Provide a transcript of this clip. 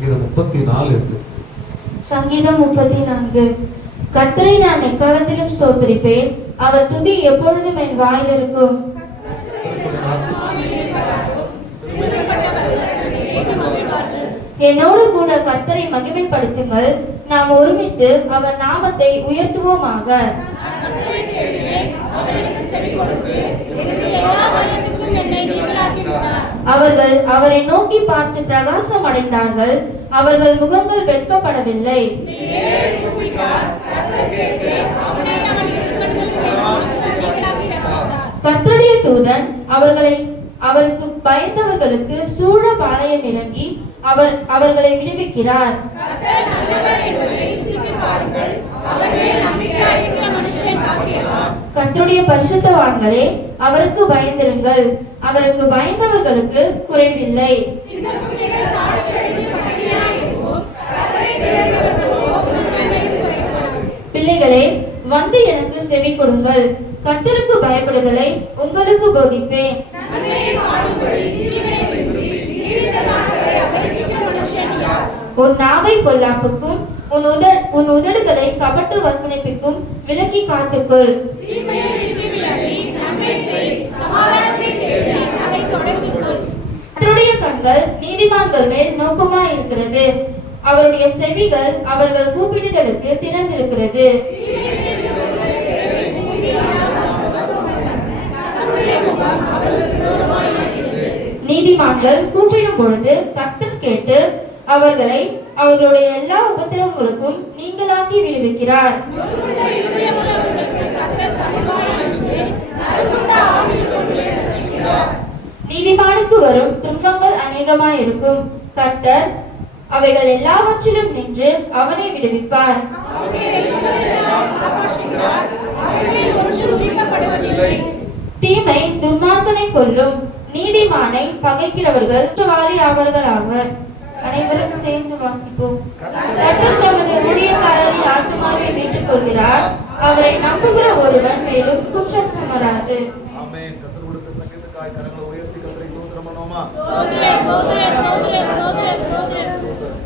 சங்கீதம் 34 எடுத்து. சங்கீதம் 34. கர்த்தரை நான் எக்காலத்திலும் ஸ்தோத்திரிப்பேன், அவர் துதி எப்பொழுதும் என் வாயில் இருக்கும். என்னோடு கூட கர்த்தரை மகிமைப்படுத்துங்கள், நாம் ஒருமித்து அவர் நாமத்தை உயர்த்துவோமாக. அவர்கள் அவரை நோக்கி பார்த்து பிரகாசம் அடைந்தார்கள், அவர்கள் முகங்கள் வெட்கப்படவில்லை. கர்த்தருடைய தூதன் அவருக்கு பயந்தவர்களுக்கு சூழ பாளையம் இறங்கி அவர்களை விடுவிக்கிறார். கர்த்தருடைய பரிசுத்தவான்களே, அவருக்கு பயந்திருங்கள், அவருக்கு பயந்தவர்களுக்கு குறைவில்லை. பிள்ளைகளே, வந்து எனக்கு செவி கொடுங்கள், கர்த்தருக்கு பயப்படுதலை உங்களுக்கு போதிப்பேன். உன் நாவை பொல்லாப்புக்கும் உன் உதடுகளை கபட்டு வசனிப்புக்கும் விலக்கி காத்துக்கொள். கர்த்தருடைய கண்கள் நீதிமான்கள் மேல் நோக்கமாய் இருக்கிறது, அவருடைய செவிகள் அவர்கள் கூப்பிடுதலுக்கு திறந்திருக்கிறது. நீதிமான்கள் கூப்பிடும் பொழுது கர்த்தர் கேட்டு அவர்களை அவர்களுடைய எல்லா உபத்திரவங்களுக்கும் நீங்களாக்கி விடுவிக்கிறார். நீதிமானுக்கு வரும் துன்பங்கள் அநேகமாயிருக்கும், கர்த்தர் அவைகள் எல்லாவற்றிலும் நின்று அவனை விடுவிப்பார். தீமை துன்மார்க்கனை கொல்லும், நீதிமானை பகைக்கிறவர்கள் குற்றவாளி ஆவர். அனைவரும் சேர்ந்து வாசிப்போம். கர்த்தர் தமது ஊழியக்காரரின் ஆத்துமாவை மீட்டுக் கொள்கிறார், அவரை நம்புகிற ஒருவன் மேலும் குற்றம் சுமராது. ஆமென். கர்த்தர் கொடுத்த சங்கீதக்காய் கரங்களை உயர்த்தி கர்த்தரை ஸ்தோத்திரம் பண்ணுவோமா? ஸ்தோத்திரம், ஸ்தோத்திரம், ஸ்தோத்திரம், ஸ்தோத்திரம், ஸ்தோத்திரம்.